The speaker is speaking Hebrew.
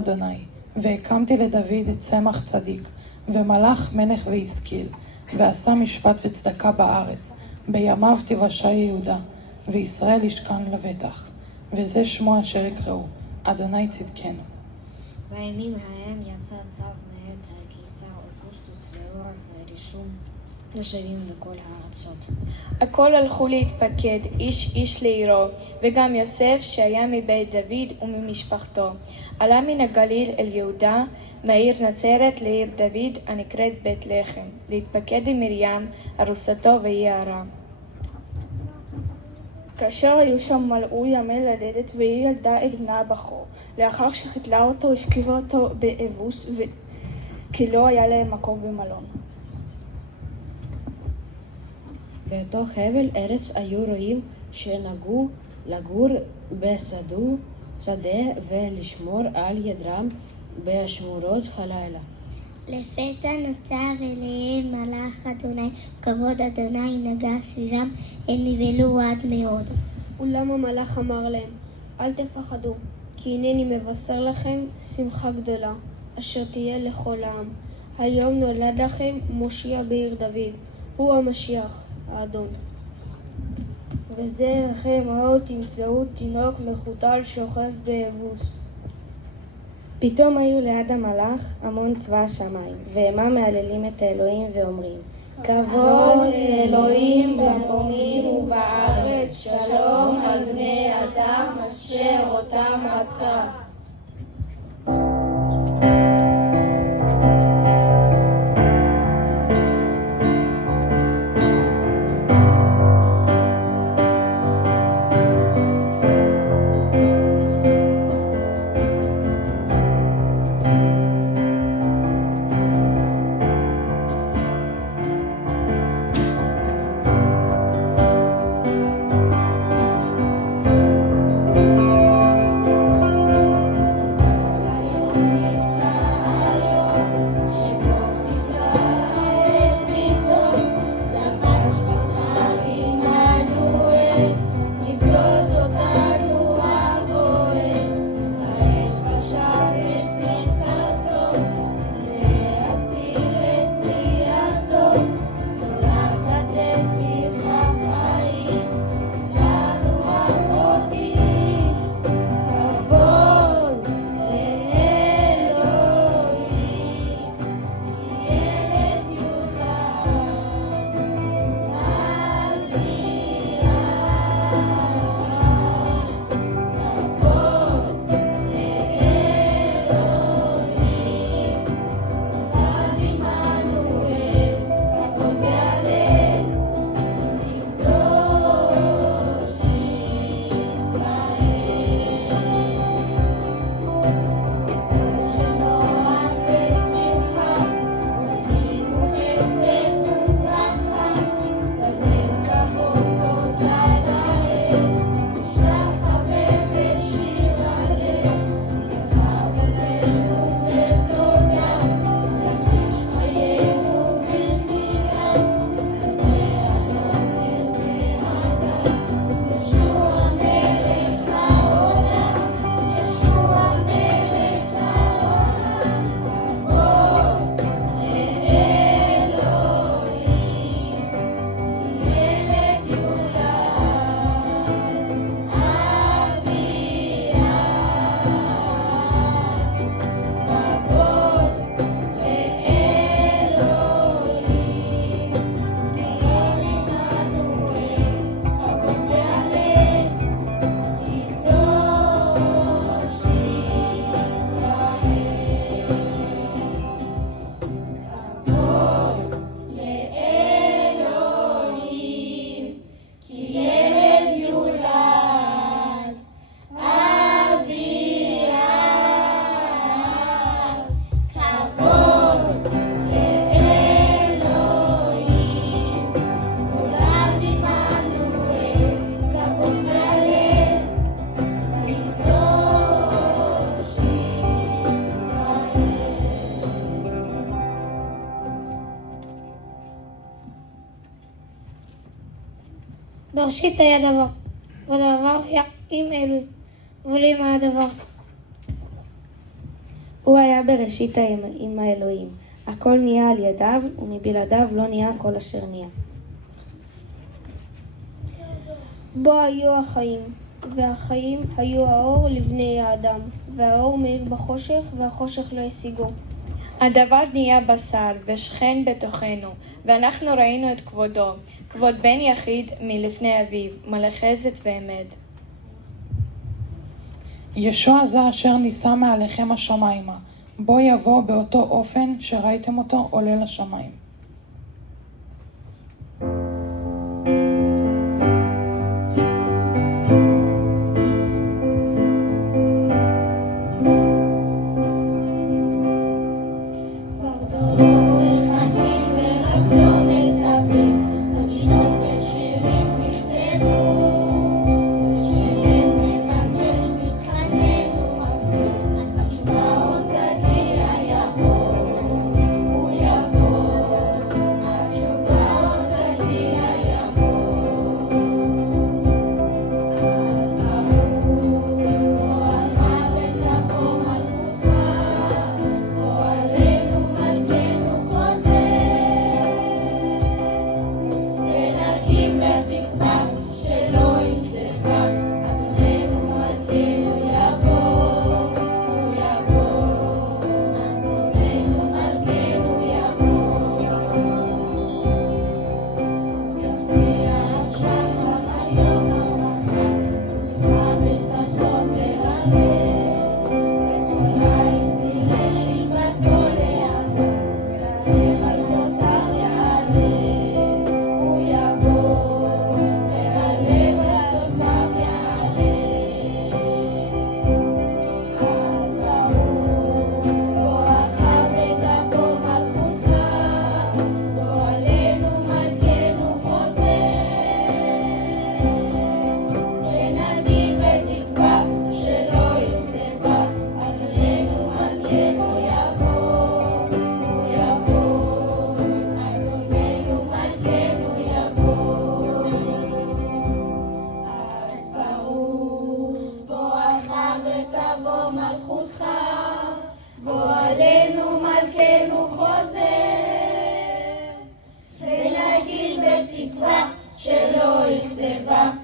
אדוני, והקמתי לדוד את צמח צדיק, ומלך מלך והשכיל, ועשה משפט וצדקה בארץ. בימיו תיוושע יהודה, וישראל ישכן לבטח. וזה שמו אשר יקראו, אדוני צדקנו. בימים ההם יצא צו מאת הקיסר אוגוסטוס ועורך רישום לשבים לכל הארצות. הכל הלכו להתפקד, איש איש לעירו, וגם יוסף שהיה מבית דוד וממשפחתו. עלה מן הגליל אל יהודה, מהעיר נצרת לעיר דוד הנקראת בית לחם, להתפקד עם מרים, ארוסתו ויערה. כאשר היו שם מלאו ימי ללדת, והיא ילדה את בנה הבכור. לאחר שחיתלה אותו, השכיבה אותו באבוס, כי לא היה להם מקום במלון. באותו חבל ארץ היו רועים שנהגו לגור בשדה ולשמור על ידרם בשמורות הלילה. לפתע נוצר אליהם מלאך אדוני, כבוד אדוני נגע סביבם, הם נבהלו עד מאוד. אולם המלאך אמר להם, אל תפחדו, כי הנני מבשר לכם שמחה גדולה, אשר תהיה לכל העם. היום נולד לכם מושיע בעיר דוד, הוא המשיח, האדון. וזה לכם עוד תמצאו תינוק מחותל שוכב באבוס. פתאום היו ליד המלאך המון צבא השמיים, והמה מהללים את האלוהים ואומרים, כבוד לאלוהים במרומים ובארץ, שלום על בני אדם אשר אותם רצה. בראשית היה דבר, והדבר היה עם אלוהים, ולעם היה דבר. הוא היה בראשית עם האלוהים. הכל נהיה על ידיו, ומבלעדיו לא נהיה כל אשר נהיה. בו היו החיים, והחיים היו האור לבני האדם, והאור מאיר בחושך, והחושך לא השיגו. הדבר נהיה בשר ושכן בתוכנו, ואנחנו ראינו את כבודו, כבוד בן יחיד מלפני אביו, מלא חסד ואמת. ישוע זה אשר נישא מעליכם השמיימה, בו יבוא באותו אופן שראיתם אותו עולה לשמיים. עלינו מלכנו חוזר, ונגיד בתקווה שלא יכזבה.